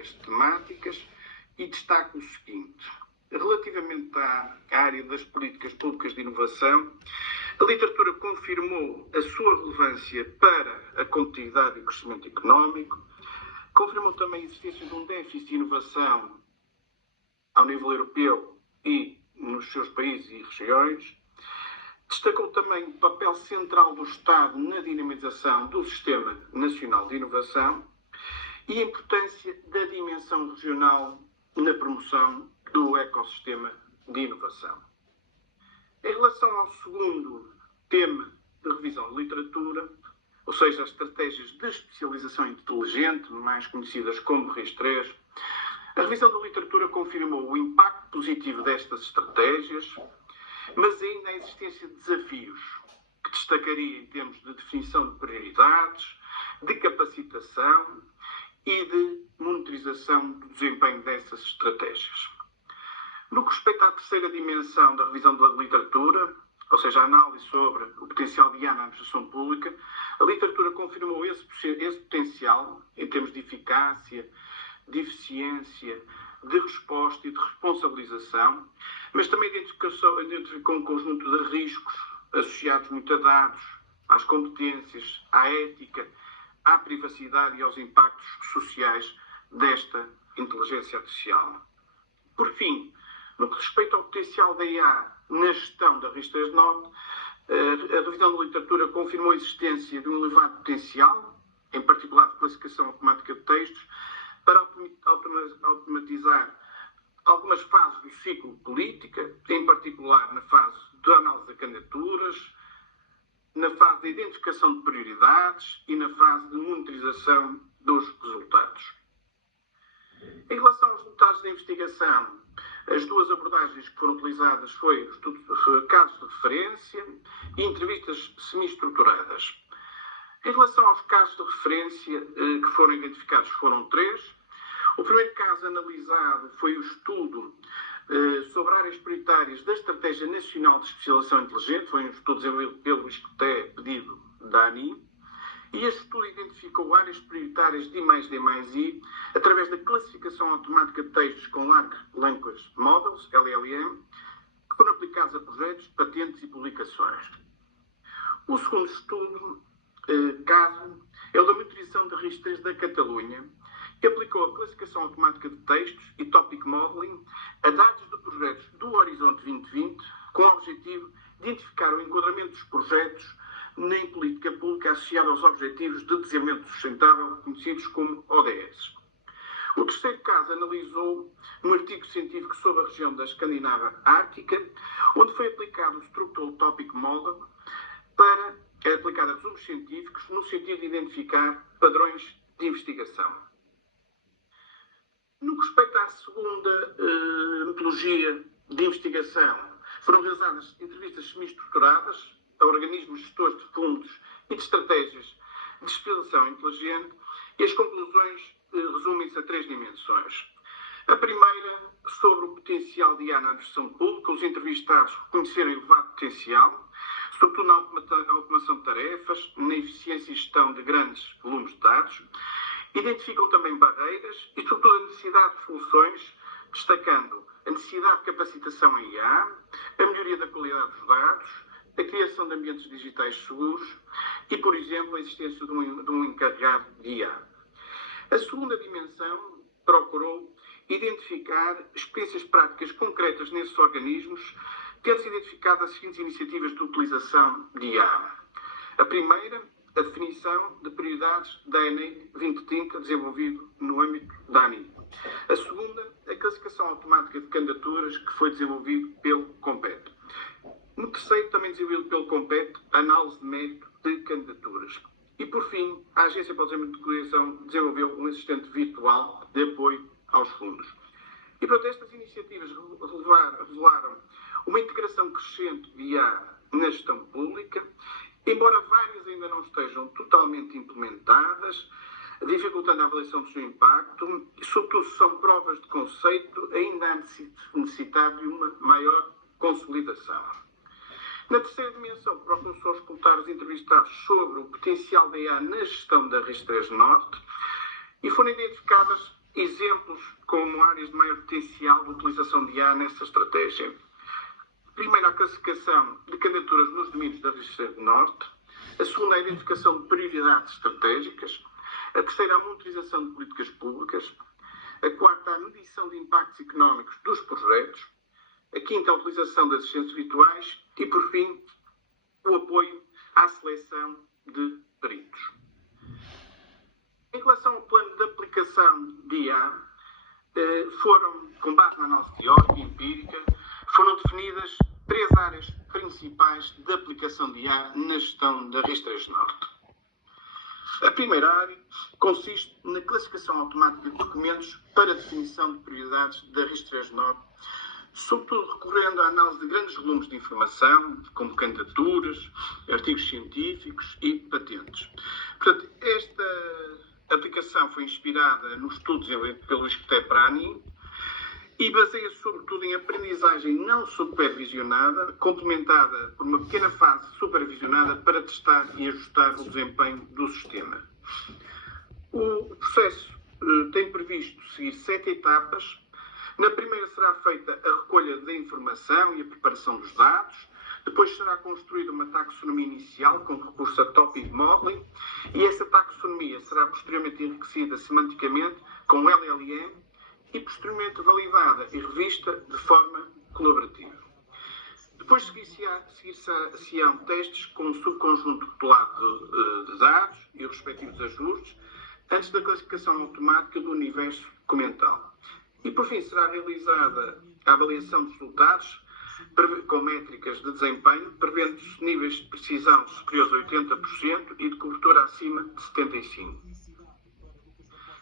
várias temáticas e destaco o seguinte. Relativamente à área das políticas públicas de inovação, a literatura confirmou a sua relevância para a competitividade e o crescimento económico, confirmou também a existência de um déficit de inovação ao nível europeu e nos seus países e regiões, destacou também o papel central do Estado na dinamização do Sistema Nacional de Inovação e a importância da dimensão regional na promoção do ecossistema de inovação. Em relação ao segundo tema de revisão de literatura, ou seja, as estratégias de especialização inteligente, mais conhecidas como RIS3, a revisão da literatura confirmou o impacto positivo destas estratégias, mas ainda a existência de desafios, que destacaria em termos de definição de prioridades, de capacitação e de monitorização do desempenho dessas estratégias. No que respeita à terceira dimensão da revisão da literatura, ou seja, a análise sobre o potencial de IA na administração pública, a literatura confirmou esse potencial em termos de eficácia, de eficiência, de resposta e de responsabilização, mas também identificou um conjunto de riscos associados muito a dados, às competências, à ética, à privacidade e aos impactos sociais desta inteligência artificial. Por fim, no que respeita ao potencial da IA na gestão da RIS3 Norte, a revisão da literatura confirmou a existência de um elevado potencial, em particular de classificação automática de textos, para automatizar algumas fases do ciclo político, em particular na fase de análise de candidaturas, na fase de identificação de prioridades e na fase de monitorização dos resultados. Em relação aos resultados da investigação, as duas abordagens que foram utilizadas foi casos de referência e entrevistas semi-estruturadas. Em relação aos casos de referência que foram identificados, foram 3. O primeiro caso analisado foi o estudo sobre áreas prioritárias da Estratégia Nacional de Especialização Inteligente, foi um estudo desenvolvido pelo ISCTE, pedido da ANI, e este estudo identificou áreas prioritárias de I+D+I através da classificação automática de textos com Large Language Models, LLM, que foram aplicados a projetos, patentes e publicações. O segundo estudo, caso, é o da monitorização de RIS3 da Catalunha, que aplicou a classificação automática de textos e topic modeling a dados de projetos do Horizonte 2020, com o objetivo de identificar o enquadramento dos projetos em política pública associada aos Objetivos de Desenvolvimento Sustentável, conhecidos como ODS. O terceiro caso analisou um artigo científico sobre a região da Escandinávia Ártica, onde foi aplicado o Structural Topic Model aplicado a resumos científicos no sentido de identificar padrões de investigação. No que respeita à segunda metodologia de investigação, foram realizadas entrevistas semi-estruturadas a organismos gestores de fundos e de estratégias de especialização inteligente e as conclusões resumem-se a 3 dimensões. A primeira, sobre o potencial de IA na administração pública, os entrevistados reconheceram elevado potencial, sobretudo na automação de tarefas, na eficiência e gestão de grandes volumes de dados. Identificam também barreiras e, sobretudo, a necessidade de soluções, destacando a necessidade de capacitação em IA, a melhoria da qualidade dos dados, a criação de ambientes digitais seguros e, por exemplo, a existência de um encarregado de IA. A segunda dimensão procurou identificar experiências práticas concretas nesses organismos, tendo-se identificado as seguintes iniciativas de utilização de IA. A primeira, a definição de prioridades da ANI 2030, desenvolvido no âmbito da ANI. A segunda, a classificação automática de candidaturas, que foi desenvolvido pelo COMPET. No terceiro, também desenvolvido pelo COMPET, a análise de mérito de candidaturas. E, por fim, a Agência para o Desenvolvimento de Coesão desenvolveu um assistente virtual de apoio aos fundos. E, portanto, estas iniciativas revelaram uma integração crescente de IA na gestão pública, embora várias ainda não estejam totalmente implementadas, dificultando a avaliação do seu impacto, e, sobretudo, são provas de conceito, ainda há necessidade de uma maior consolidação. Na terceira dimensão, procurou-se auscultar os entrevistados sobre o potencial da IA na gestão da RIS3 Norte e foram identificadas exemplos como áreas de maior potencial de utilização de IA nessa estratégia. Primeiro, a classificação de candidaturas nos domínios da Região do Norte. A segunda, a identificação de prioridades estratégicas. A terceira, a monitorização de políticas públicas. A quarta, a medição de impactos económicos dos projetos. A quinta, a utilização das assistentes virtuais. E, por fim, o apoio à seleção de peritos. Em relação ao plano de aplicação de IA, com base na análise teórica e empírica, foram definidas 3 áreas principais de aplicação de IA na gestão da RIS3 Norte. A primeira área consiste na classificação automática de documentos para definição de prioridades da RIS3 Norte, sobretudo recorrendo à análise de grandes volumes de informação, como candidaturas, artigos científicos e patentes. Portanto, esta aplicação foi inspirada no estudo desenvolvido pelo ISCTE Prani e baseia-se sobretudo em aprendizagem não supervisionada, complementada por uma pequena fase supervisionada para testar e ajustar o desempenho do sistema. O processo tem previsto seguir 7 etapas. Na primeira será feita a recolha da informação e a preparação dos dados. Depois será construída uma taxonomia inicial com recurso a topic modeling e essa taxonomia será posteriormente enriquecida semanticamente com LLM e posteriormente validada e revista de forma colaborativa. Depois seguir-se-ão testes com um subconjunto rotulado de dados e os respectivos ajustes antes da classificação automática do universo documental. E por fim será realizada a avaliação de resultados com métricas de desempenho, prevendo-se níveis de precisão superiores a 80% e de cobertura acima de 75%.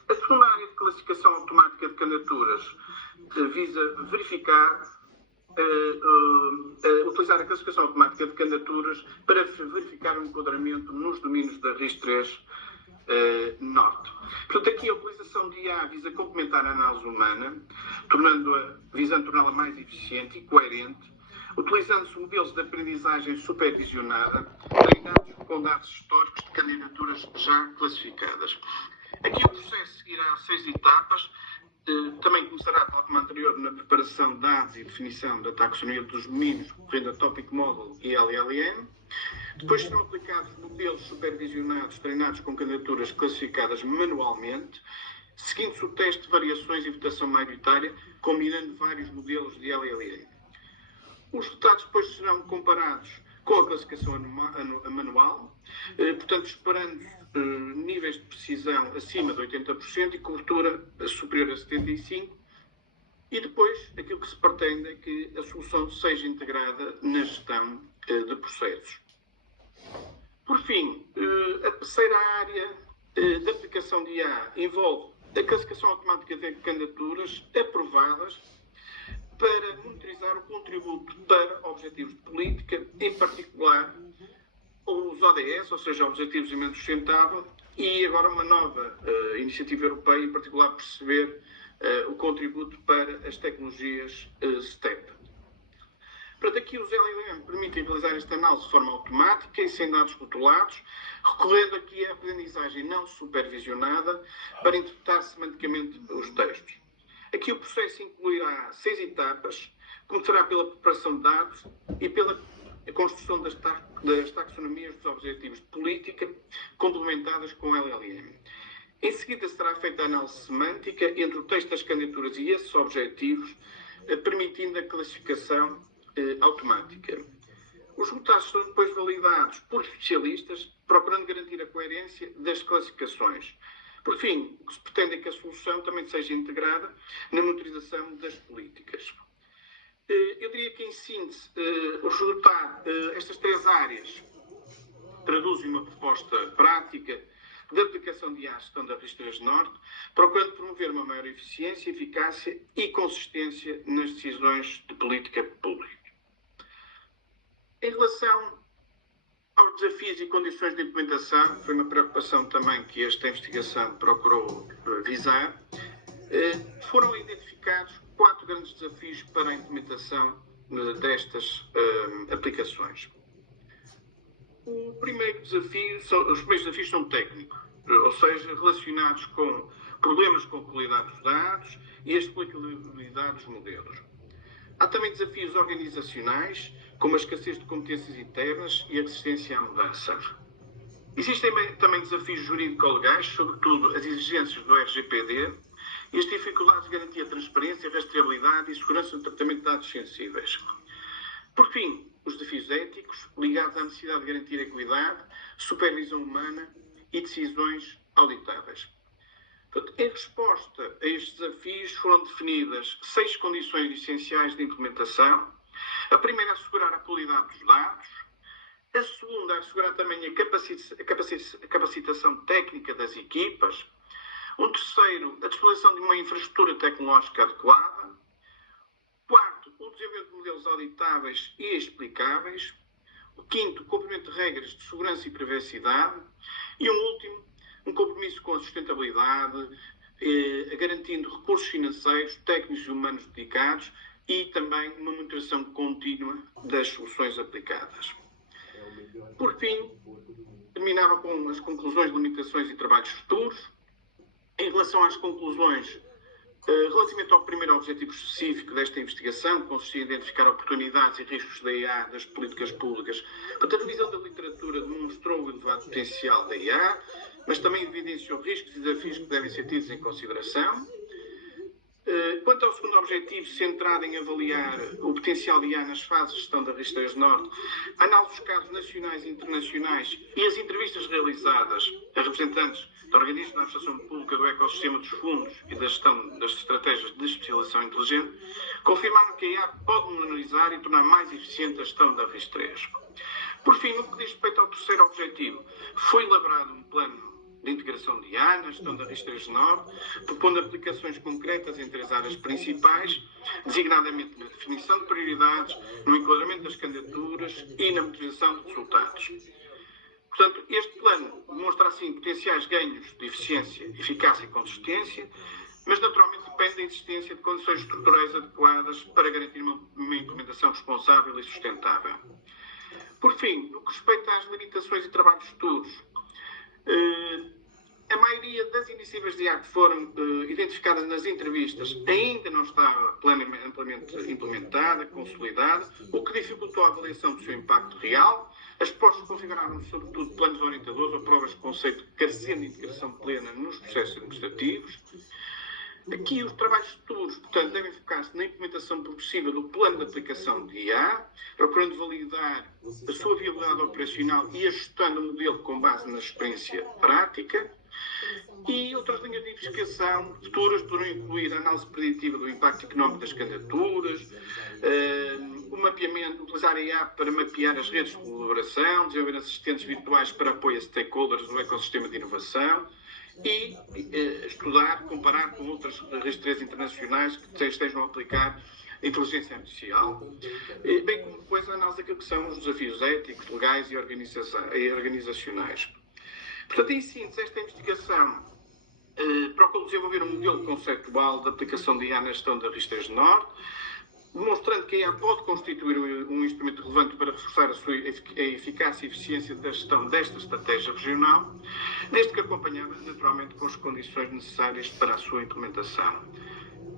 A segunda área de classificação automática de candidaturas visa utilizar a classificação automática de candidaturas para verificar o enquadramento nos domínios da RIS3 Norte. Portanto, aqui a utilização de IA visa complementar a análise humana, visando torná-la mais eficiente e coerente, utilizando-se modelos de aprendizagem supervisionada, treinados com dados históricos de candidaturas já classificadas. Aqui o processo seguirá 6 etapas. Também começará, tal como anterior, na preparação de dados e definição da taxonomia dos domínios, recorrendo a Topic Model e LLM. Depois serão aplicados modelos supervisionados treinados com candidaturas classificadas manualmente, seguindo-se o teste de variações e votação maioritária, combinando vários modelos de LLM. Os resultados depois serão comparados com a classificação manual, portanto, esperando níveis de precisão acima de 80% e cobertura superior a 75%, e depois aquilo que se pretende é que a solução seja integrada na gestão de processos. Por fim, a terceira área de aplicação de IA envolve a classificação automática de candidaturas aprovadas para monitorizar o contributo para objetivos de política, em particular os ODS, ou seja, Objetivos de Desenvolvimento Sustentável, e agora uma nova iniciativa europeia, em particular perceber o contributo para as tecnologias STEP. Portanto, aqui os LLM permitem realizar esta análise de forma automática e sem dados rotulados, recorrendo aqui à aprendizagem não supervisionada para interpretar semanticamente os textos. Aqui o processo incluirá 6 etapas, começará pela preparação de dados e pela construção das taxonomias dos objetivos de política, complementadas com LLM. Em seguida será feita a análise semântica entre o texto das candidaturas e esses objetivos, permitindo a classificação automática. Os resultados são depois validados por especialistas, procurando garantir a coerência das classificações. Por fim, o que se pretende é que a solução também seja integrada na monitorização das políticas. Eu diria que, em síntese, estas 3 áreas traduzem uma proposta prática de aplicação de IA à gestão da RIS3 Norte, procurando promover uma maior eficiência, eficácia e consistência nas decisões de política pública. Em relação aos desafios e condições de implementação, foi uma preocupação também que esta investigação procurou visar, foram identificados 4 grandes desafios para a implementação destas aplicações. Os primeiros desafios são técnicos, ou seja, relacionados com problemas com a qualidade dos dados e a explicabilidade dos modelos. Há também desafios organizacionais, como a escassez de competências internas e a resistência à mudança. Existem também desafios jurídico-legais, sobretudo as exigências do RGPD e as dificuldades de garantir a transparência, rastreabilidade e segurança no tratamento de dados sensíveis. Por fim, os desafios éticos, ligados à necessidade de garantir a equidade, supervisão humana e decisões auditáveis. Portanto, em resposta a estes desafios foram definidas 6 condições essenciais de implementação. A primeira é assegurar a qualidade dos dados. A segunda é assegurar também a capacitação técnica das equipas. Um terceiro, a disposição de uma infraestrutura tecnológica adequada. Quarto, o desenvolvimento de modelos auditáveis e explicáveis. O quinto, o cumprimento de regras de segurança e privacidade. E um último, um compromisso com a sustentabilidade, garantindo recursos financeiros, técnicos e humanos dedicados e também uma monitorização contínua das soluções aplicadas. Por fim, terminava com as conclusões, limitações e trabalhos futuros. Em relação às conclusões, relativamente ao primeiro objetivo específico desta investigação, que consistia em identificar oportunidades e riscos da IA das políticas públicas, a revisão da literatura demonstrou o elevado potencial da IA, mas também evidenciou riscos e desafios que devem ser tidos em consideração. Quanto ao segundo objetivo, centrado em avaliar o potencial de IA nas fases de gestão da RIS3 Norte, a análise dos casos nacionais e internacionais e as entrevistas realizadas a representantes de organismos da administração pública, do ecossistema dos fundos e da gestão das estratégias de especialização inteligente, confirmaram que a IA pode monitorizar e tornar mais eficiente a gestão da RIS3. Por fim, no que diz respeito ao terceiro objetivo, foi elaborado um plano de integração de IA na gestão da RIS3 Norte, propondo aplicações concretas em 3 áreas principais, designadamente na definição de prioridades, no enquadramento das candidaturas e na monitorização de resultados. Portanto, este plano demonstra assim potenciais ganhos de eficiência, eficácia e consistência, mas naturalmente depende da existência de condições estruturais adequadas para garantir uma implementação responsável e sustentável. Por fim, no que respeita às limitações e trabalhos futuros, a maioria das iniciativas de IA que foram identificadas nas entrevistas ainda não está plenamente implementada, consolidada, o que dificultou a avaliação do seu impacto real. As propostas configuraram sobretudo planos orientadores ou provas de conceito carecendo de integração plena nos processos administrativos. Aqui os trabalhos futuros, portanto, devem focar-se na implementação progressiva do plano de aplicação de IA, procurando validar a sua viabilidade operacional e ajustando o modelo com base na experiência prática. E outras linhas de investigação futuras poderão incluir a análise preditiva do impacto económico das candidaturas, o mapeamento, utilizar a IA para mapear as redes de colaboração, desenvolver assistentes virtuais para apoio a stakeholders no ecossistema de inovação, e estudar, comparar com outras RIS3 internacionais que estejam a aplicar a inteligência artificial, bem como depois a análise daquilo que são os desafios éticos, legais e organizacionais. Portanto, em síntese, esta investigação procura desenvolver um modelo conceitual de aplicação de IA na gestão da RIS3 Norte, demonstrando que a IA pode constituir um instrumento relevante para reforçar a eficácia e eficiência da gestão desta estratégia regional, desde que acompanhada naturalmente com as condições necessárias para a sua implementação.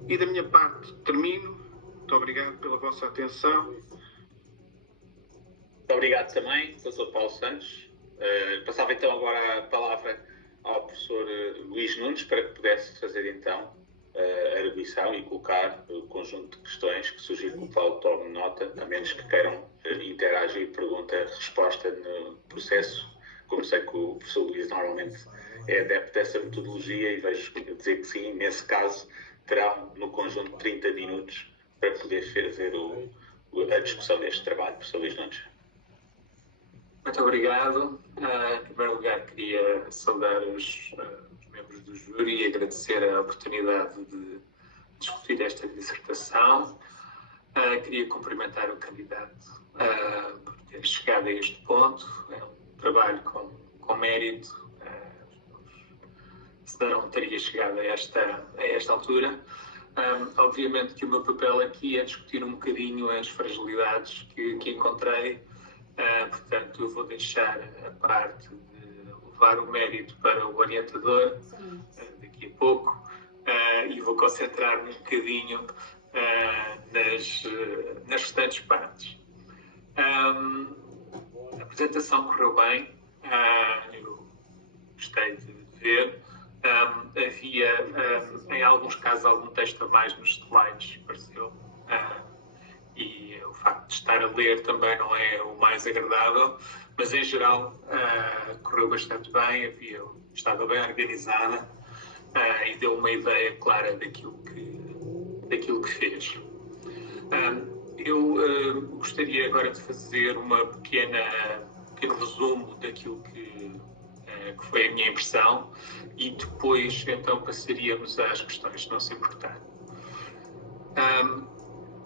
E da minha parte termino. Muito obrigado pela vossa atenção. Muito obrigado também, Dr. Paulo Santos. Passava então agora a palavra ao professor Luís Nunes para que pudesse fazer então a arguição e colocar o conjunto de questões que sugiro que o Paulo tome nota, a menos que queiram interagir pergunta-resposta no processo. Como sei que o professor Luís normalmente é adepto dessa metodologia e vejo dizer que sim, nesse caso terão no conjunto 30 minutos para poder fazer a discussão deste trabalho. Professor Luís Nunes. Muito obrigado. Em primeiro lugar, queria saudar os membros do júri e agradecer a oportunidade de discutir esta dissertação. Queria cumprimentar o candidato por ter chegado a este ponto. É um trabalho com mérito, senão não teria chegado a esta altura. Obviamente que o meu papel aqui é discutir um bocadinho as fragilidades que encontrei. Portanto, eu vou deixar a parte de levar o mérito para o orientador daqui a pouco, e vou concentrar-me um bocadinho nas restantes partes. A apresentação correu bem, eu gostei de ver. Havia, em alguns casos, algum texto a mais nos slides, pareceu, e o facto de estar a ler também não é o mais agradável, mas em geral correu bastante bem, estava bem organizada e deu uma ideia clara daquilo que fez. Eu gostaria agora de fazer um pequeno resumo daquilo que foi a minha impressão, e depois então passaríamos às questões, se não se importar.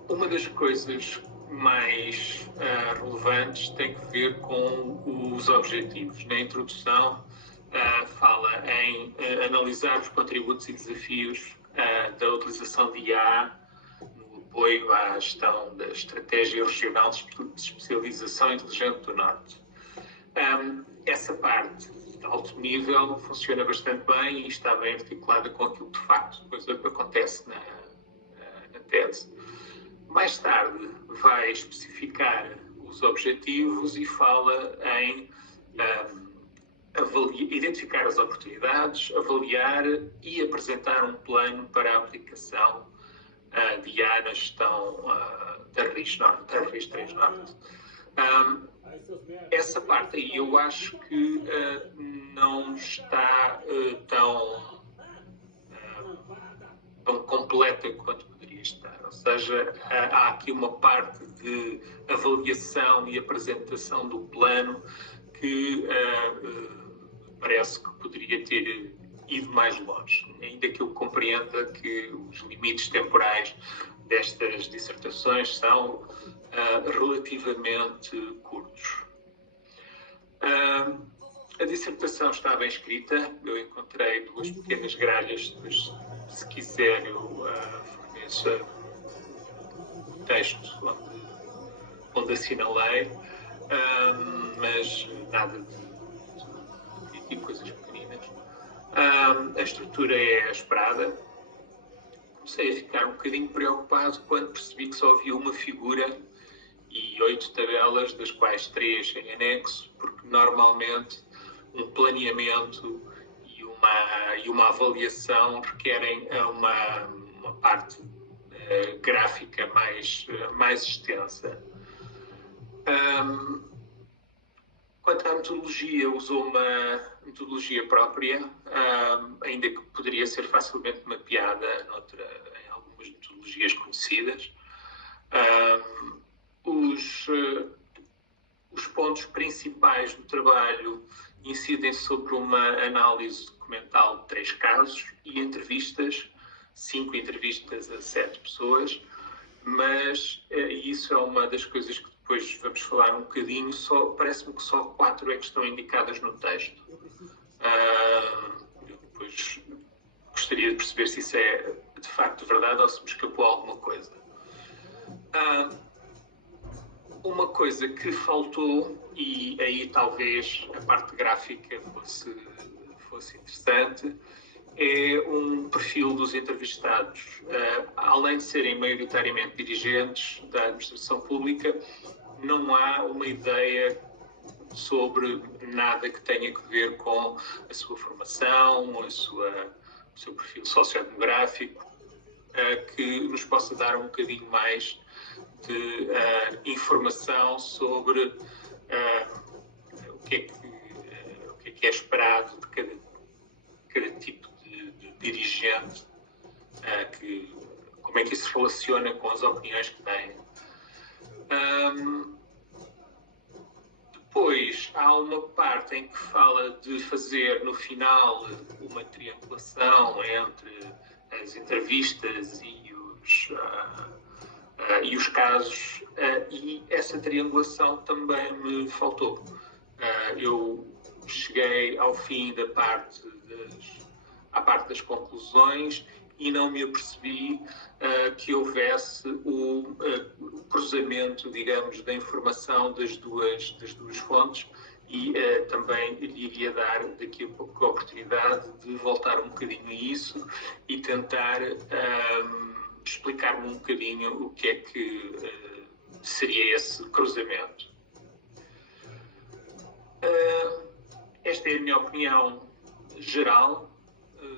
Uma das coisas mais relevantes tem que ver com os objetivos. Na introdução fala em analisar os contributos e desafios da utilização de IA no apoio à gestão da Estratégia Regional de Especialização Inteligente do Norte. Essa parte de alto nível funciona bastante bem e está bem articulada com aquilo que de facto depois acontece na tese. Mais tarde vai especificar os objetivos e fala em identificar as oportunidades, avaliar e apresentar um plano para a aplicação de IA na gestão da RIS 3 Norte. Essa parte aí eu acho que não está tão completa quanto poderia estar. Ou seja, há aqui uma parte de avaliação e apresentação do plano que parece que poderia ter ido mais longe, ainda que eu compreenda que os limites temporais destas dissertações são relativamente curtos. A dissertação está bem escrita, eu encontrei 2 pequenas gralhas, depois, se quiser eu forneço o texto onde assinalei, mas nada de coisas pequeninas. A estrutura é esperada. Comecei a ficar um bocadinho preocupado quando percebi que só havia uma figura e 8 tabelas, das quais 3 em anexo, porque normalmente um planeamento e uma avaliação requerem uma parte gráfica mais extensa. Quanto à metodologia, usou uma metodologia própria, ainda que poderia ser facilmente mapeada em algumas metodologias conhecidas. Os pontos principais do trabalho incidem sobre uma análise documental de 3 casos e entrevistas, 5 entrevistas a 7 pessoas, mas isso é uma das coisas que depois vamos falar um bocadinho. Parece-me que só 4 é que estão indicadas no texto. Eu depois gostaria de perceber se isso é de facto verdade ou se me escapou alguma coisa. Uma coisa que faltou, e aí talvez a parte gráfica fosse interessante, é um perfil dos entrevistados. Além de serem maioritariamente dirigentes da administração pública, não há uma ideia sobre nada que tenha que ver com a sua formação, o seu perfil sociodemográfico, que nos possa dar um bocadinho mais de informação sobre o que é esperado de cada tipo de dirigente, como é que isso se relaciona com as opiniões que têm. Depois há uma parte em que fala de fazer no final uma triangulação entre as entrevistas e os casos, e essa triangulação também me faltou. Eu cheguei ao fim da parte das conclusões e não me apercebi que houvesse o cruzamento, digamos, da informação das duas fontes, e também lhe iria dar daqui a pouco a oportunidade de voltar um bocadinho a isso e tentar explicar-me um bocadinho o que é que seria esse cruzamento. Esta é a minha opinião geral.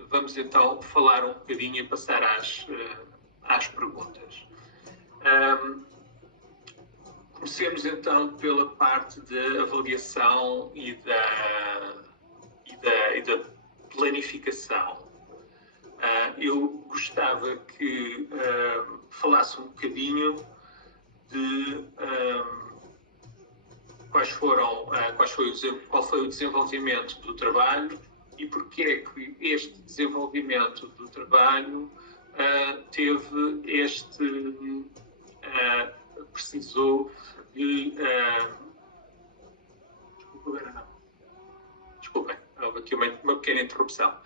Vamos então falar um bocadinho e passar às perguntas. Comecemos então pela parte da avaliação e da planificação. Eu gostava que falasse um bocadinho de qual foi o desenvolvimento do trabalho e porque é que este desenvolvimento do trabalho precisou de... Desculpem, houve aqui uma pequena interrupção.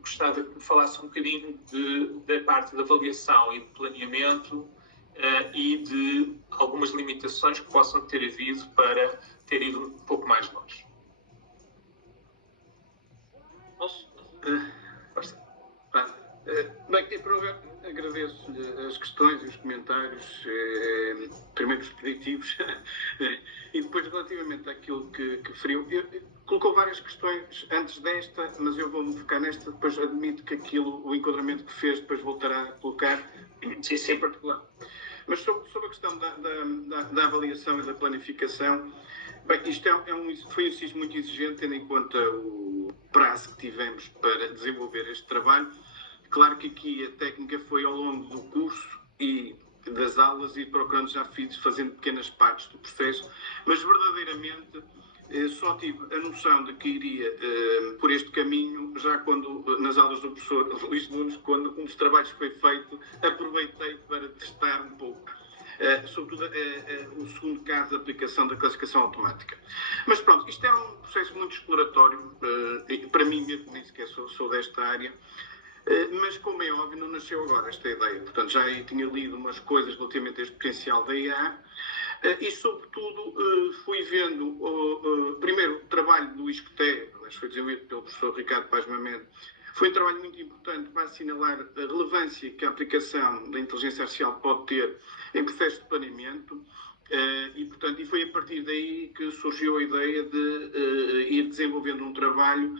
Gostava que me falasse um bocadinho da parte da avaliação e de planeamento e de algumas limitações que possam ter havido para ter ido um pouco mais longe. Posso? Bem, em primeiro lugar, agradeço-lhe as questões e os comentários, primeiro os positivos, e depois relativamente àquilo que referiu. Colocou várias questões antes desta, mas eu vou-me focar nesta, depois admito que o enquadramento que fez, depois voltará a colocar, em particular. Mas sobre a questão da avaliação e da planificação, bem, isto foi um exercício muito exigente, tendo em conta o prazo que tivemos para desenvolver este trabalho. Claro que aqui a técnica foi ao longo do curso e das aulas e procurando fazendo pequenas partes do processo, mas verdadeiramente só tive a noção de que iria por este caminho já quando, nas aulas do professor Luís Nunes, quando um dos trabalhos foi feito, aproveitei para testar um pouco. Sobretudo o segundo caso da aplicação da classificação automática. Mas pronto, isto é um processo muito exploratório, para mim mesmo, nem sequer sou desta área, mas como é óbvio não nasceu agora esta ideia. Portanto, já tinha lido umas coisas relativamente a este potencial da IA e sobretudo fui vendo primeiro o trabalho do ISCTE, que foi desenvolvido pelo professor Ricardo Paz Mamede. Foi um trabalho muito importante para assinalar a relevância que a aplicação da inteligência artificial pode ter em processo de planeamento e foi a partir daí que surgiu a ideia de ir desenvolvendo um trabalho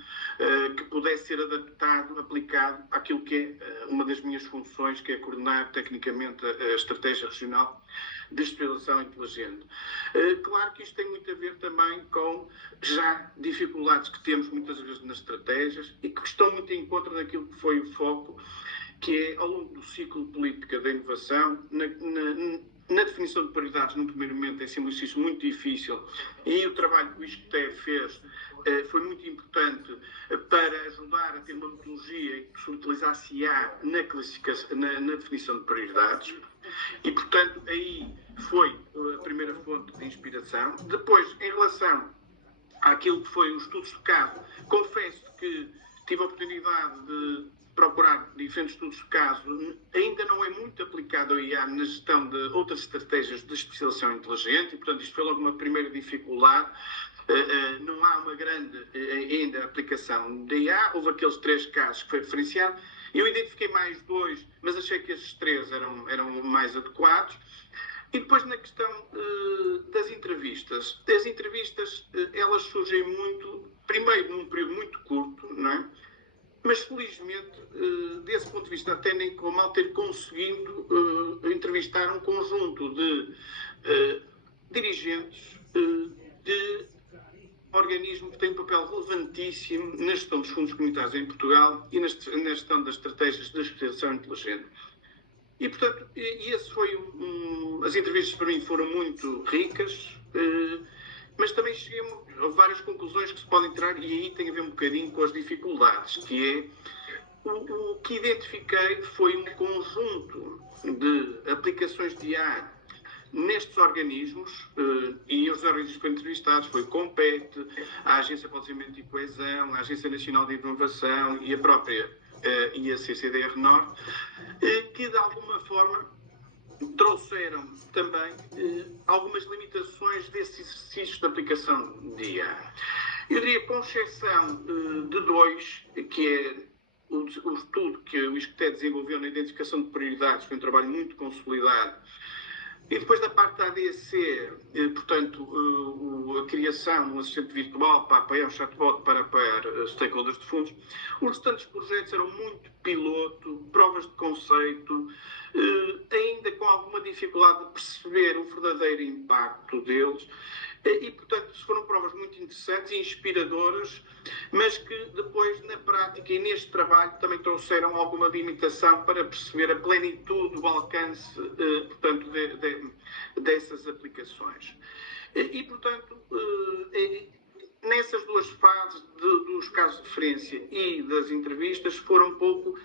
que pudesse ser adaptado, aplicado àquilo que é uma das minhas funções, que é coordenar tecnicamente a estratégia regional de especialização inteligente. Claro que isto tem muito a ver também com já dificuldades que temos muitas vezes nas estratégias e que estão muito em contra daquilo que foi o foco, que é ao longo do ciclo de política da inovação, na definição de prioridades, no primeiro momento, é sempre um exercício muito difícil e o trabalho que o ISCTE fez foi muito importante para ajudar a ter uma metodologia que se utilizasse IA na definição de prioridades e, portanto, aí foi a primeira fonte de inspiração. Depois, em relação àquilo que foi os estudos de caso, confesso que tive a oportunidade de procurar diferentes estudos de caso, ainda não é muito aplicado ao IA na gestão de outras estratégias de especialização inteligente e, portanto, isto foi logo uma primeira dificuldade. Não há uma grande ainda aplicação da IA, houve aqueles 3 casos que foi referenciado. Eu identifiquei mais 2, mas achei que esses 3 eram mais adequados. E depois na questão das entrevistas. As entrevistas, elas surgem muito, primeiro num período muito curto, não é? Mas felizmente, desse ponto de vista, até nem com mal ter conseguido entrevistar um conjunto de dirigentes de organismos que têm um papel relevantíssimo na gestão dos fundos comunitários em Portugal e na gestão das estratégias de especialização inteligente. E, portanto, as entrevistas para mim foram muito ricas, mas também chegamos a várias conclusões que se podem tirar, e aí tem a ver um bocadinho com as dificuldades, que é o que identifiquei foi um conjunto de aplicações de IA nestes organismos, e os organismos que foram entrevistados foi o COMPET, a Agência para o Desenvolvimento e Coesão, a Agência Nacional de Inovação e a própria e a CCDR Norte, que de alguma forma trouxeram também algumas limitações desses exercícios de aplicação de IA. Eu diria, com exceção de dois, que é o estudo que o ISCTE desenvolveu na identificação de prioridades, foi um trabalho muito consolidado, e depois da parte da ADC, portanto, a criação de um assistente virtual para apoiar um chatbot para apoiar stakeholders de fundos, os restantes projetos eram muito piloto, provas de conceito, ainda com alguma dificuldade de perceber o verdadeiro impacto deles. E, portanto, foram provas muito interessantes e inspiradoras, mas que depois, na prática e neste trabalho, também trouxeram alguma limitação para perceber a plenitude, o alcance, portanto, dessas aplicações. E, portanto, nessas duas fases dos casos de referência e das entrevistas foram um pouco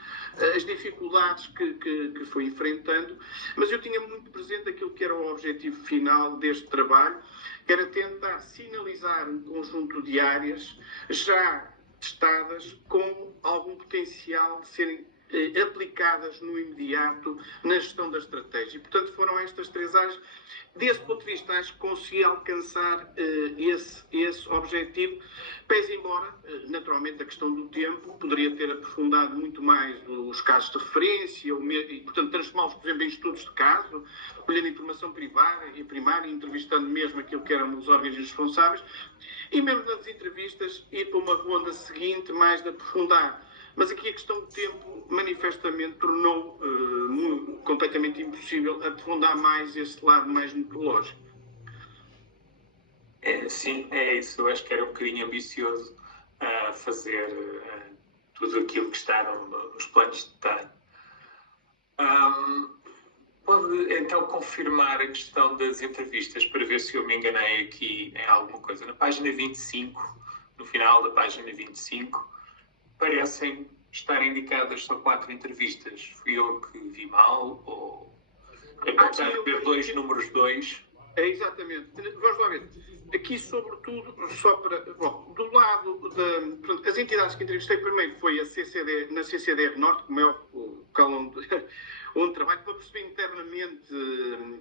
as dificuldades que fui enfrentando, mas eu tinha muito presente aquilo que era o objetivo final deste trabalho, que era tentar sinalizar um conjunto de áreas já testadas com algum potencial de serem aplicadas no imediato na gestão da estratégia. E, portanto, foram estas três áreas. Desse ponto de vista, acho que consegui alcançar esse objetivo, pese embora, naturalmente, a questão do tempo, poderia ter aprofundado muito mais os casos de referência, e, portanto, transformá-los, por exemplo, em estudos de caso, colhendo informação privada e primária, entrevistando mesmo aquilo que eram os órgãos responsáveis, e mesmo nas entrevistas, ir para uma ronda seguinte, mais de aprofundar. Mas aqui a questão do tempo, manifestamente, tornou completamente impossível aprofundar mais esse lado mais metodológico. Sim, é isso. Eu acho que era um bocadinho ambicioso fazer tudo aquilo que está nos planos de detalhe. Pode, então, confirmar a questão das entrevistas para ver se eu me enganei aqui em alguma coisa. Na página 25, no final da página 25, parecem estar indicadas só 4 entrevistas. Fui eu que vi mal? Ou apesar de ver números 2? É, exatamente. Vamos lá ver. Aqui, sobretudo, só para... Bom, do lado as entidades que entrevistei primeiro foi na CCDR Norte, como é o local onde trabalho, para perceber internamente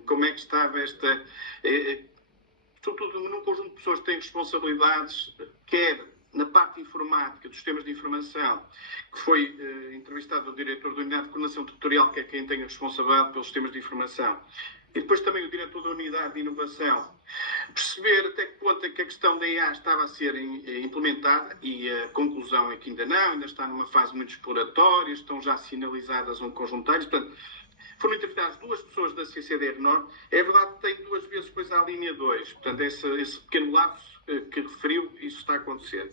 como é que estava esta... sobretudo num conjunto de pessoas que têm responsabilidades, quer na parte informática, dos sistemas de informação, que foi entrevistado o diretor da Unidade de Coordenação Territorial, que é quem tem a responsabilidade pelos sistemas de informação, e depois também o diretor da Unidade de Inovação, perceber até que ponto é que a questão da IA estava a ser implementada, e a conclusão é que ainda não, ainda está numa fase muito exploratória, estão já sinalizadas um conjunto de áreas, portanto, foram entrevistadas 2 pessoas da CCDR Norte. É verdade que tem 2 vezes depois a linha 2, portanto, esse pequeno lapso que referiu, isso está a acontecer.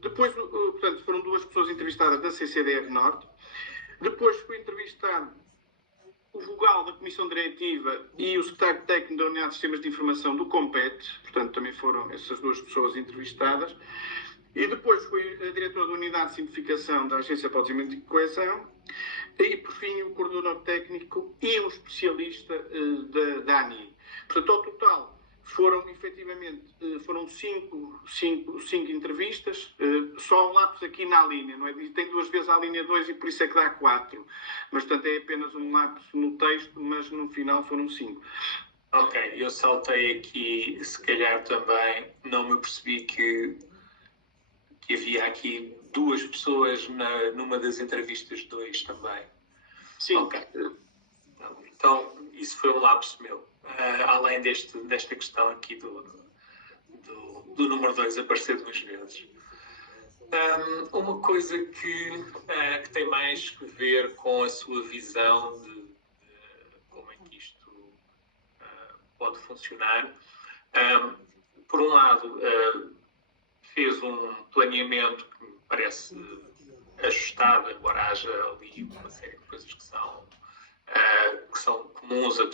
Depois, portanto, foram 2 pessoas entrevistadas da CCDR Norte. Depois foi entrevistado o vogal da Comissão Diretiva e o secretário técnico da Unidade de Sistemas de Informação do COMPET, portanto, também foram essas 2 pessoas entrevistadas. E depois foi a diretora da Unidade de Simplificação da Agência para o Desenvolvimento e Coesão, e, por fim, o coordenador técnico e um especialista da ANI. Portanto, ao total, foram, efetivamente, 5 entrevistas, só um lapso aqui na linha, não é? Tem 2 vezes a linha 2 e por isso é que dá 4. Mas, portanto, é apenas um lapso no texto, mas no final foram 5. Ok, eu saltei aqui, se calhar também, não me percebi que havia aqui 2 pessoas numa das entrevistas 2 também. Sim. Ok. Então, isso foi um lapso meu. Além desta questão aqui do número 2 aparecer 2 vezes. Uma coisa que tem mais que ver com a sua visão de como é que isto pode funcionar. Por um lado, fez um planeamento que me parece ajustado, embora haja ali uma série de coisas que são comuns a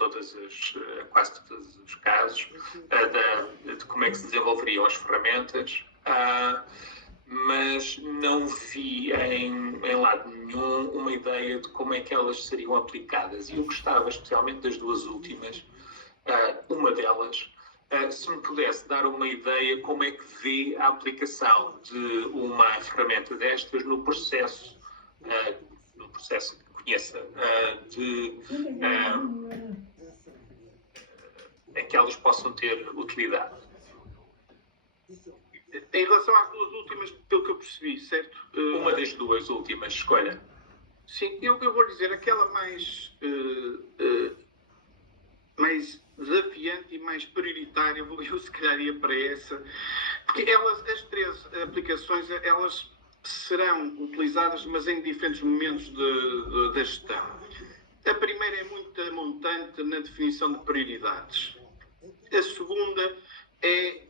quase todos os casos, de como é que se desenvolveriam as ferramentas, mas não vi em lado nenhum uma ideia de como é que elas seriam aplicadas. E eu gostava especialmente das 2 últimas, uma delas, se me pudesse dar uma ideia como é que vê a aplicação de uma ferramenta destas no processo que conheça, elas possam ter utilidade. Em relação às duas últimas, pelo que eu percebi, certo? Uma das duas últimas, escolha. Sim, eu vou dizer aquela mais desafiante e mais prioritária, eu se calhar ia para essa, porque as três aplicações, elas serão utilizadas, mas em diferentes momentos da gestão. A primeira é muito montante na definição de prioridades. A segunda é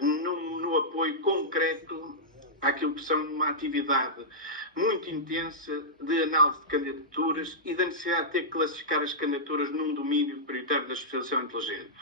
no apoio concreto àquilo que são uma atividade muito intensa de análise de candidaturas e da necessidade de ter que classificar as candidaturas num domínio prioritário da especialização inteligente.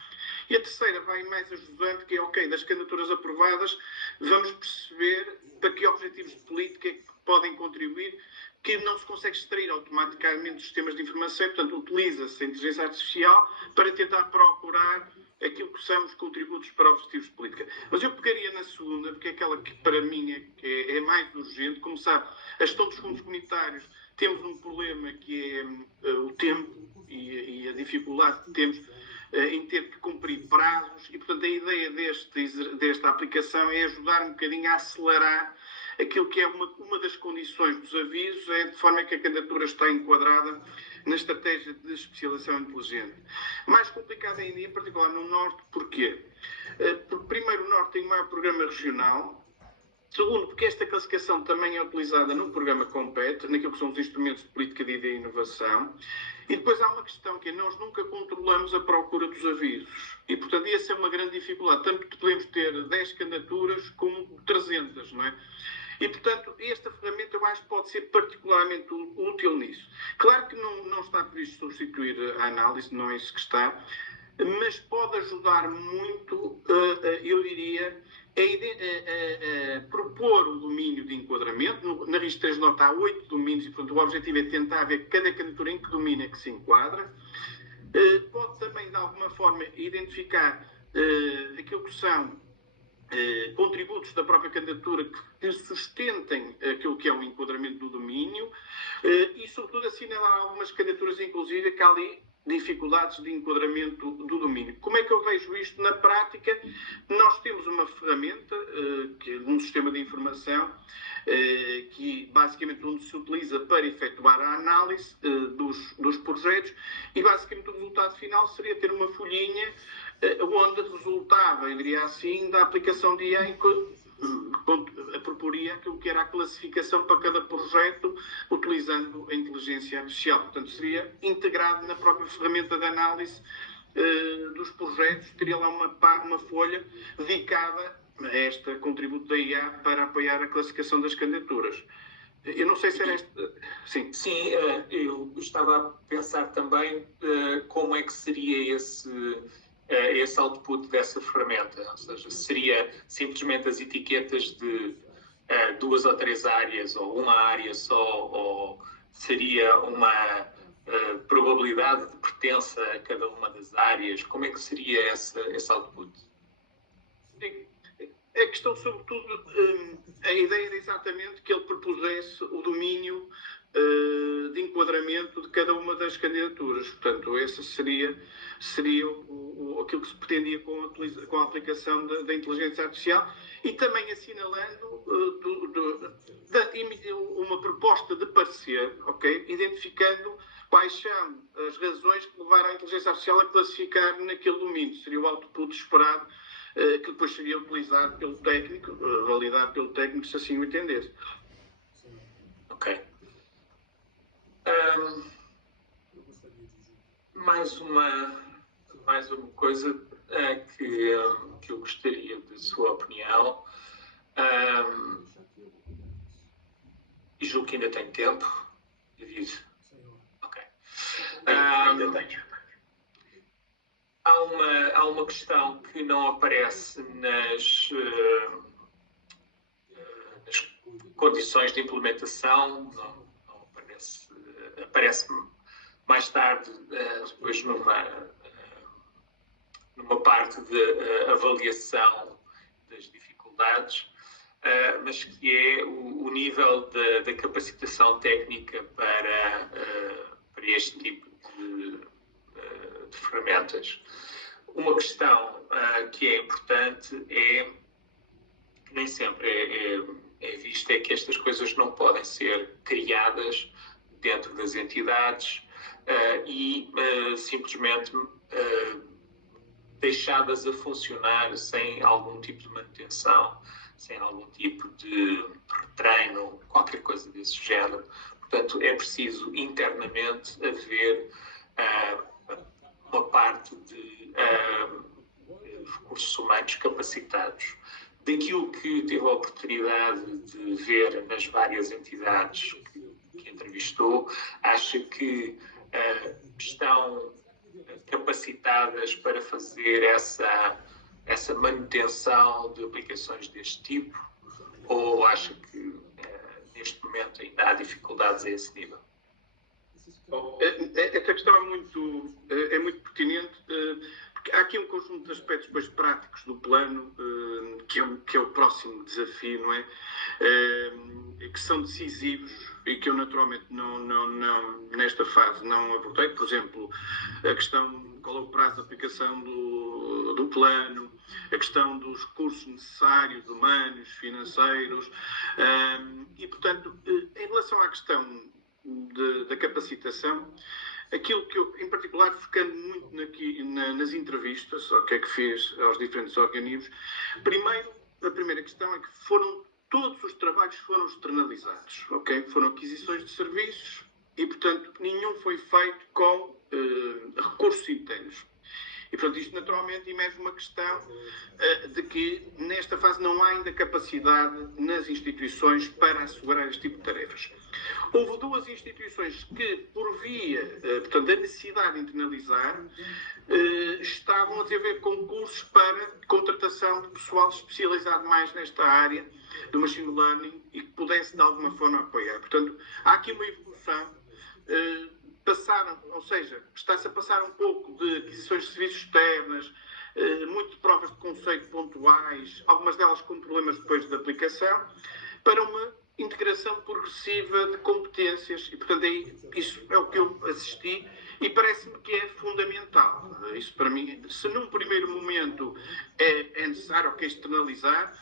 E a terceira vai mais ajudante, que é, ok, das candidaturas aprovadas, vamos perceber para que objetivos de política é que podem contribuir, que não se consegue extrair automaticamente dos sistemas de informação, e, portanto, utiliza-se a inteligência artificial para tentar procurar aquilo que são os contributos para objetivos de política. Mas eu pegaria na segunda, porque é aquela que para mim é mais urgente. Como sabe, a gestão dos fundos comunitários, temos um problema que é o tempo e a dificuldade que temos em ter que cumprir prazos e, portanto, a ideia desta aplicação é ajudar um bocadinho a acelerar aquilo que é uma das condições dos avisos, é de forma que a candidatura está enquadrada na estratégia de especialização inteligente. Mais complicado ainda, em particular no Norte, porquê? Porque, primeiro, o Norte tem um maior programa regional. Segundo, porque esta classificação também é utilizada no programa Compete, naquilo que são os instrumentos de política de ideia e inovação. E depois há uma questão que é, nós nunca controlamos a procura dos avisos. E, portanto, essa é uma grande dificuldade. Tanto que podemos ter 10 candidaturas como 300, não é? E, portanto, esta ferramenta eu acho que pode ser particularmente útil nisso. Claro que não está previsto substituir a análise, não é isso que está, mas pode ajudar muito, eu diria, a propor o domínio de enquadramento. Na RIS 3 nota há 8 domínios e, portanto, o objetivo é tentar ver cada candidatura em que domínio é que se enquadra. Pode também, de alguma forma, identificar aquilo que são contributos da própria candidatura que sustentem aquilo que é o enquadramento do domínio e, sobretudo, assinalar algumas candidaturas, inclusive, que há ali dificuldades de enquadramento do domínio. Como é que eu vejo isto na prática? Nós temos uma ferramenta, que é um sistema de informação, que basicamente onde se utiliza para efetuar a análise dos projetos e basicamente o resultado final seria ter uma folhinha onde resultava, eu diria assim, da aplicação de IA proporia aquilo que era a classificação para cada projeto utilizando a inteligência artificial. Portanto, seria integrado na própria ferramenta de análise dos projetos, teria lá uma folha dedicada a este contributo da IA para apoiar a classificação das candidaturas. Eu não sei se era este... Sim. Sim, eu estava a pensar também como é que seria esse output dessa ferramenta, ou seja, seria simplesmente as etiquetas de 2 ou 3 áreas ou uma área só, ou seria uma probabilidade de pertença a cada uma das áreas? Como é que seria esse output? A questão, sobretudo, a ideia era exatamente que ele propusesse o domínio de enquadramento de cada uma das candidaturas. Portanto, esse seria aquilo que se pretendia com a aplicação da inteligência artificial e também assinalando uma proposta de parecer, ok? Identificando quais são as razões que levaram a inteligência artificial a classificar naquele domínio. Seria o output esperado, que depois seria utilizado pelo técnico, validado pelo técnico, se assim o entendesse. Ok. Mais uma coisa que eu gostaria de sua opinião, e julgo que ainda tenho tempo. Ok. Ainda tenho. Há uma questão que não aparece nas condições de implementação, não aparece mais tarde, depois numa parte de avaliação das dificuldades, mas que é o nível da capacitação técnica para este tipo de ferramentas. Uma questão que é importante é que nem sempre é visto é que estas coisas não podem ser criadas dentro das entidades e simplesmente deixadas a funcionar sem algum tipo de manutenção, sem algum tipo de treino, qualquer coisa desse género. Portanto, é preciso internamente haver uma parte de recursos humanos capacitados. Daquilo que tive a oportunidade de ver nas várias entidades que entrevistou, acho que estão capacitadas para fazer essa manutenção de aplicações deste tipo, ou acha que neste momento ainda há dificuldades a esse nível? Esta questão é muito pertinente, porque há aqui um conjunto de aspectos depois práticos do plano, que é o próximo desafio, não é? Que são decisivos e que eu naturalmente não nesta fase não abordei. Por exemplo, a questão qual é o prazo de aplicação do plano, a questão dos recursos necessários, humanos, financeiros, e portanto, em relação à questão da capacitação, aquilo que eu, em particular, focando muito aqui nas entrevistas, o que é que fez aos diferentes organismos, a primeira questão é que todos os trabalhos foram externalizados, ok? Foram aquisições de serviços e, portanto, nenhum foi feito com recursos internos. E, portanto, isto naturalmente emerge uma questão de que, nesta fase, não há ainda capacidade nas instituições para assegurar este tipo de tarefas. Houve 2 instituições que, por via, portanto, da necessidade de internalizar, estavam a desenvolver concursos para contratação de pessoal especializado mais nesta área do machine learning e que pudesse, de alguma forma, apoiar. Portanto, há aqui uma evolução. Está-se a passar um pouco de aquisições de serviços externas, muito de provas de conceito pontuais, algumas delas com problemas depois de aplicação, para uma integração progressiva de competências e, portanto, isso é o que eu assisti e parece-me que é fundamental. Isso, para mim, se num primeiro momento é necessário externalizar,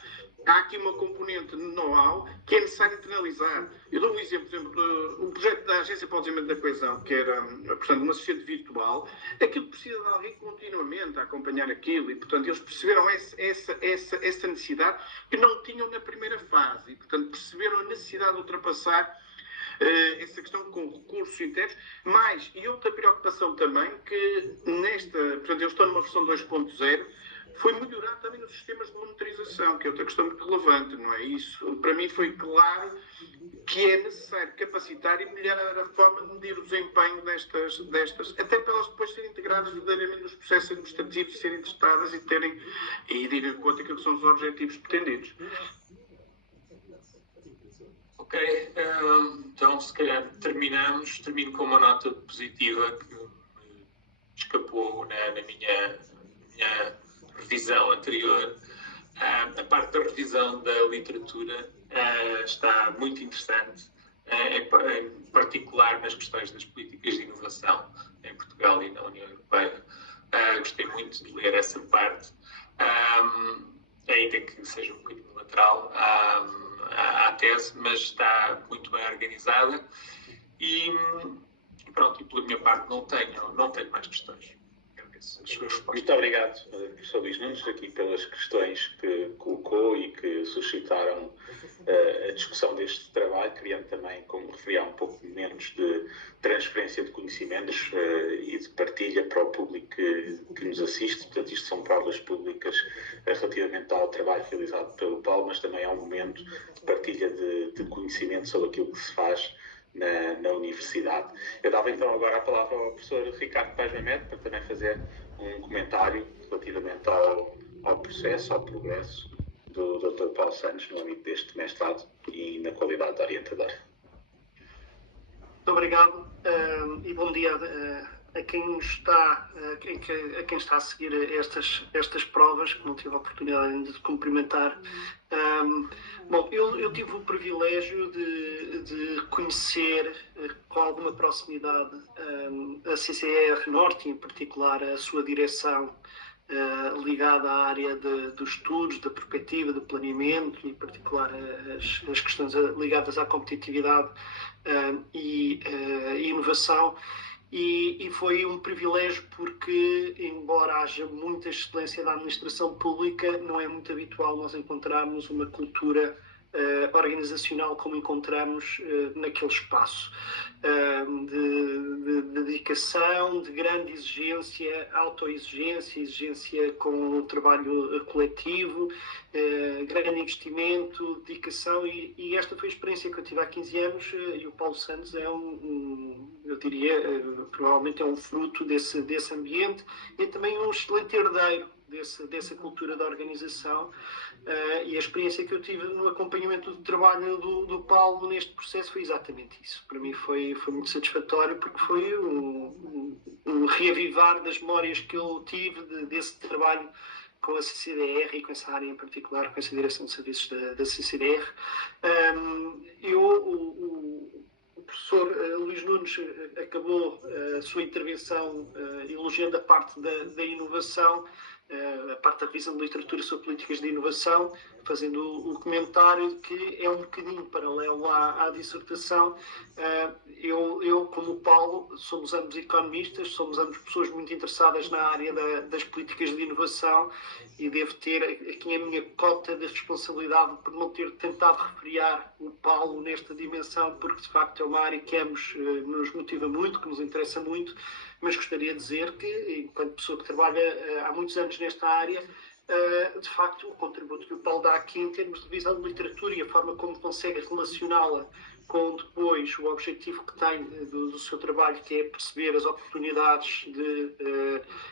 há aqui uma componente de know-how que é necessário internalizar. Eu dou um exemplo, por exemplo, o projeto da Agência para o Desenvolvimento da Coesão, que era, portanto, uma sociedade virtual, aquilo precisa de alguém continuamente a acompanhar aquilo e, portanto, eles perceberam essa necessidade que não tinham na primeira fase e, portanto, perceberam a necessidade de ultrapassar essa questão com recursos internos, e outra preocupação também que portanto, eu estou numa versão 2.0, foi melhorar também os sistemas de monitorização, que é outra questão muito relevante, não é? Isso, para mim, foi claro que é necessário capacitar e melhorar a forma de medir o desempenho destas até para elas depois serem integradas verdadeiramente nos processos administrativos, serem testadas e terem em conta aquilo que são os objetivos pretendidos. Ok, então se calhar termino com uma nota positiva que me escapou na minha revisão anterior. A parte da revisão da literatura está muito interessante, em particular nas questões das políticas de inovação em Portugal e na União Europeia. Gostei muito de ler essa parte, ainda que seja um bocadinho lateral à tese, mas está muito bem organizada e pronto, e pela minha parte não tenho mais questões. Muito obrigado, professor Luís Nunes, aqui pelas questões que colocou e que suscitaram a discussão deste trabalho, criando também, como referi há um pouco menos, de transferência de conhecimentos e de partilha para o público que nos assiste. Portanto, isto são provas públicas relativamente ao trabalho realizado pelo Paulo, mas também é um momento de partilha de conhecimento sobre aquilo que se faz na universidade. Eu dava então agora a palavra ao professor Ricardo Paes Mamed para também fazer um comentário relativamente ao processo, ao progresso do Dr. Paulo Santos no âmbito deste mestrado e na qualidade de orientador. Muito obrigado e bom dia a quem está a seguir estas provas, que não tive a oportunidade ainda de cumprimentar. Bom, eu tive o privilégio de conhecer com alguma proximidade a CCR Norte, em particular a sua direção ligada à área dos estudos, da perspectiva, do planeamento, e em particular as questões ligadas à competitividade e inovação. E foi um privilégio porque, embora haja muita excelência da administração pública, não é muito habitual nós encontrarmos uma cultura organizacional como encontramos naquele espaço de dedicação, de grande exigência, autoexigência, exigência com o trabalho coletivo, grande investimento, dedicação, e esta foi a experiência que eu tive há 15 anos, e o Paulo Santos é eu diria, provavelmente é um fruto desse ambiente, e também um excelente herdeiro dessa cultura da organização, e a experiência que eu tive no acompanhamento do trabalho do Paulo neste processo foi exatamente isso. Para mim foi muito satisfatório, porque foi um reavivar das memórias que eu tive desse trabalho com a CCDR e com essa área em particular, com essa direção de serviços da CCDR. O professor Luís Nunes acabou a sua intervenção elogiando a parte da inovação, a parte da revisão de literatura sobre políticas de inovação, fazendo o comentário de que é um bocadinho paralelo à dissertação. Eu, como o Paulo, somos ambos economistas, somos ambos pessoas muito interessadas na área das políticas de inovação, e devo ter aqui a minha cota de responsabilidade por não ter tentado refriar o Paulo nesta dimensão, porque de facto é uma área que ambos nos motiva muito, que nos interessa muito, mas gostaria de dizer que, enquanto pessoa que trabalha há muitos anos nesta área, de facto, o contributo que o Paulo dá aqui em termos de visão de literatura e a forma como consegue relacioná-la com depois o objetivo que tem do seu trabalho, que é perceber as oportunidades de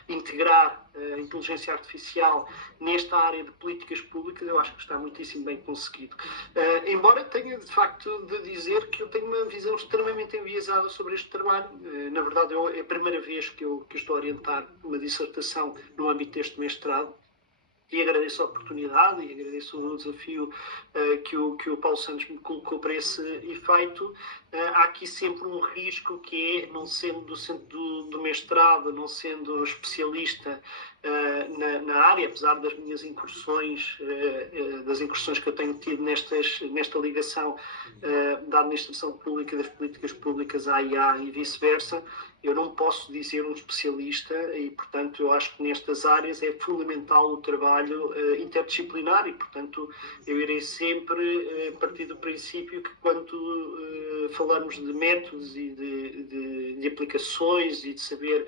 integrar a inteligência artificial nesta área de políticas públicas, eu acho que está muitíssimo bem conseguido. Embora tenha, de facto, de dizer que eu tenho uma visão extremamente enviesada sobre este trabalho. Na verdade, é a primeira vez que eu estou a orientar uma dissertação no âmbito deste mestrado, e agradeço a oportunidade e agradeço o desafio que o Paulo Santos me colocou para esse efeito. Há aqui sempre um risco, que é, não sendo do centro do mestrado, não sendo especialista na área, apesar das minhas incursões, das incursões que eu tenho tido nesta ligação da administração pública, das políticas públicas à IA e vice-versa, eu não posso dizer um especialista, e, portanto, eu acho que nestas áreas é fundamental o trabalho interdisciplinar, e, portanto, eu irei sempre partir do princípio que, quando falamos de métodos e de aplicações e de saber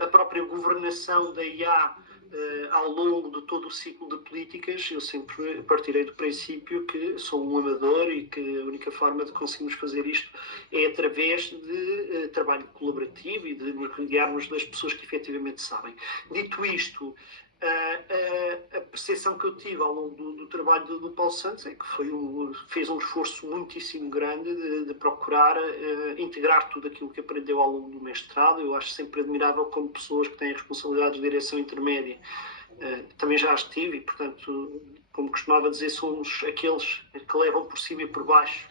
a própria governação da IA ao longo de todo o ciclo de políticas, eu sempre partirei do princípio que sou um amador e que a única forma de conseguirmos fazer isto é através de trabalho colaborativo e de nos rodearmos das pessoas que efetivamente sabem. Dito isto, a percepção que eu tive ao longo do trabalho do Paulo Santos é que fez um esforço muitíssimo grande de procurar integrar tudo aquilo que aprendeu ao longo do mestrado. Eu acho sempre admirável como pessoas que têm responsabilidades de direção intermédia, também já as tive, e, portanto, como costumava dizer, somos aqueles que levam por cima e por baixo,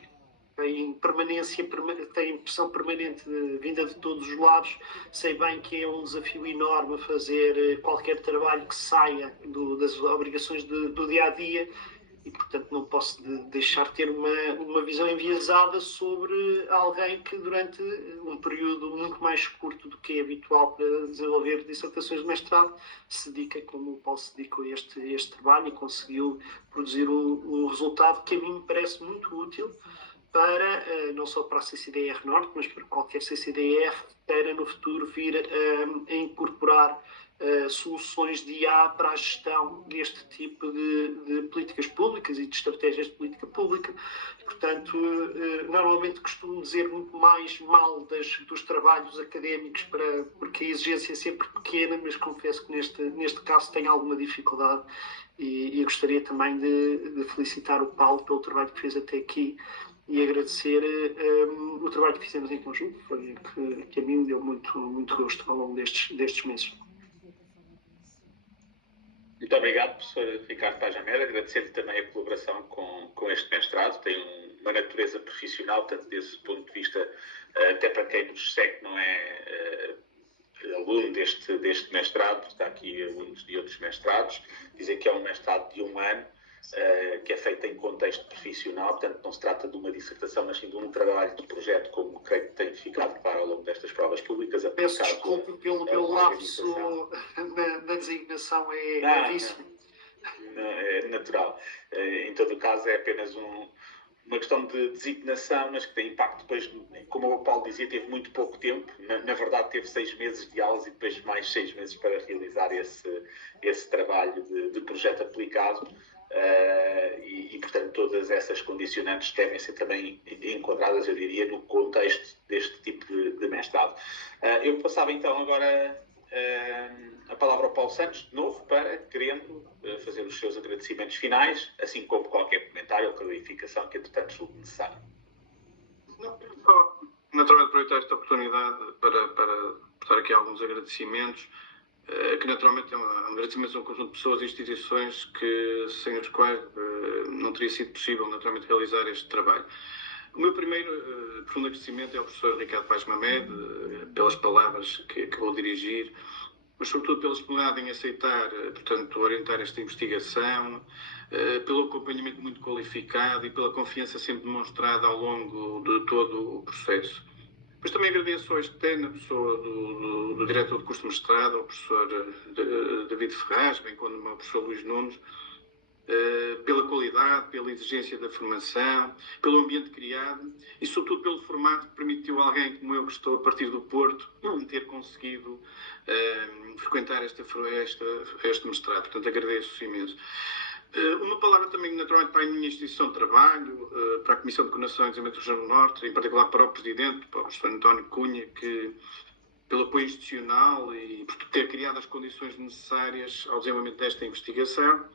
têm pressão permanente vinda de todos os lados. Sei bem que é um desafio enorme fazer qualquer trabalho que saia das obrigações do dia-a-dia, e, portanto, não posso deixar de ter uma visão enviesada sobre alguém que, durante um período muito mais curto do que é habitual para desenvolver dissertações de mestrado, se dedica, como o Paulo se dedicou a este trabalho, e conseguiu produzir um resultado que a mim me parece muito útil para, não só para a CCDR Norte, mas para qualquer CCDR que queira no futuro vir a incorporar soluções de IA para a gestão deste tipo de políticas públicas e de estratégias de política pública. Portanto, normalmente costumo dizer muito mais mal dos trabalhos académicos, porque a exigência é sempre pequena, mas confesso que neste caso tenho alguma dificuldade, e gostaria também de felicitar o Paulo pelo trabalho que fez até aqui, e agradecer o trabalho que fizemos em conjunto, que a mim me deu muito, muito gosto ao longo destes meses. Muito obrigado, professor Ricardo Pajamer. Agradecer-lhe também a colaboração com este mestrado. Tem uma natureza profissional, portanto, desse ponto de vista, até para quem nos segue, não é aluno deste mestrado, está aqui alunos de outros mestrados, dizem que é um mestrado de 1 ano, que é feito em contexto profissional, portanto não se trata de uma dissertação, mas sim de um trabalho de projeto, como creio que tem ficado claro ao longo destas provas públicas. Peço desculpa pelo lapso na designação, é vício. Não, é natural. Em todo o caso, é apenas uma questão de designação, mas que tem impacto depois, como o Paulo dizia, teve muito pouco tempo. Na verdade, teve 6 meses de aulas e depois mais 6 meses para realizar esse trabalho de projeto aplicado. E, portanto, todas essas condicionantes devem ser também enquadradas, eu diria, no contexto deste tipo de mestrado. Eu passava então agora a palavra ao Paulo Santos, de novo, querendo fazer os seus agradecimentos finais, assim como qualquer comentário ou clarificação que, entretanto, julgue necessário. Só, naturalmente, aproveitar esta oportunidade para dar aqui alguns agradecimentos, que naturalmente é um agradecimento a um conjunto de pessoas e instituições que, sem os quais não teria sido possível, naturalmente, realizar este trabalho. O meu primeiro profundo agradecimento é ao professor Ricardo Paes Mamed, pelas palavras que vou dirigir, mas sobretudo pela disponibilidade em aceitar, portanto, orientar esta investigação, pelo acompanhamento muito qualificado e pela confiança sempre demonstrada ao longo de todo o processo. Mas também agradeço ao externo, a pessoa do diretor de curso de mestrado, ao professor David Ferraz, bem como ao professor Luís Nunes, pela qualidade, pela exigência da formação, pelo ambiente criado e, sobretudo, pelo formato que permitiu a alguém como eu, que estou a partir do Porto, ter conseguido frequentar este mestrado. Portanto, agradeço imenso. Uma palavra também, naturalmente, para a minha instituição de trabalho, para a Comissão de Coordenação e Desenvolvimento do Região do Norte, em particular para o Presidente, para o professor António Cunha, que, pelo apoio institucional e por ter criado as condições necessárias ao desenvolvimento desta investigação.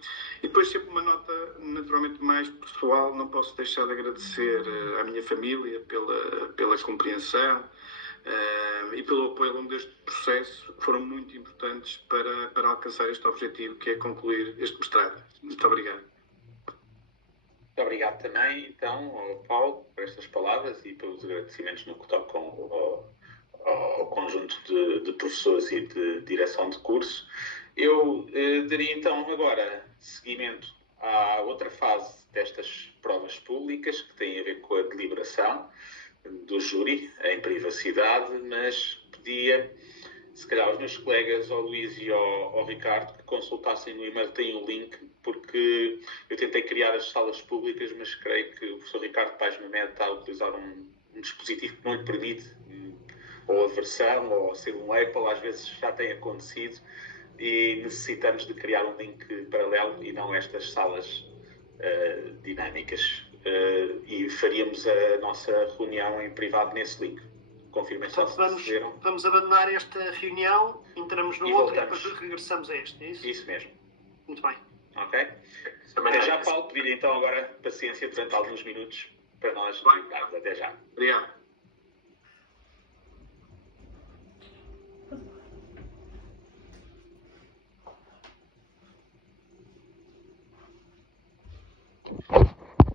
E depois, sempre uma nota naturalmente mais pessoal, não posso deixar de agradecer à minha família pela compreensão e pelo apoio ao longo deste processo, que foram muito importantes para alcançar este objetivo, que é concluir este mestrado. Muito obrigado. Muito obrigado também, então, ao Paulo, por estas palavras e pelos agradecimentos no que toca ao conjunto de professores e de direção de curso. Eu daria então agora seguimento à outra fase destas provas públicas, que tem a ver com a deliberação do júri em privacidade, mas pedia, se calhar, aos meus colegas, ao Luís e ao Ricardo, que consultassem no e-mail, tem um link, porque eu tentei criar as salas públicas, mas creio que o professor Ricardo Paes Mamed está a utilizar um dispositivo que não lhe permite, ou a versão, ou ser um Apple, às vezes já tem acontecido, e necessitamos de criar um link paralelo e não estas salas dinâmicas. E faríamos a nossa reunião em privado nesse link. Confirmem só se receberam. Vamos abandonar esta reunião, entramos no outro e depois regressamos a este, é isso? Isso mesmo. Muito bem. Ok? Até já, Paulo. Pedir então agora paciência durante alguns minutos para nós. Até já. Obrigado.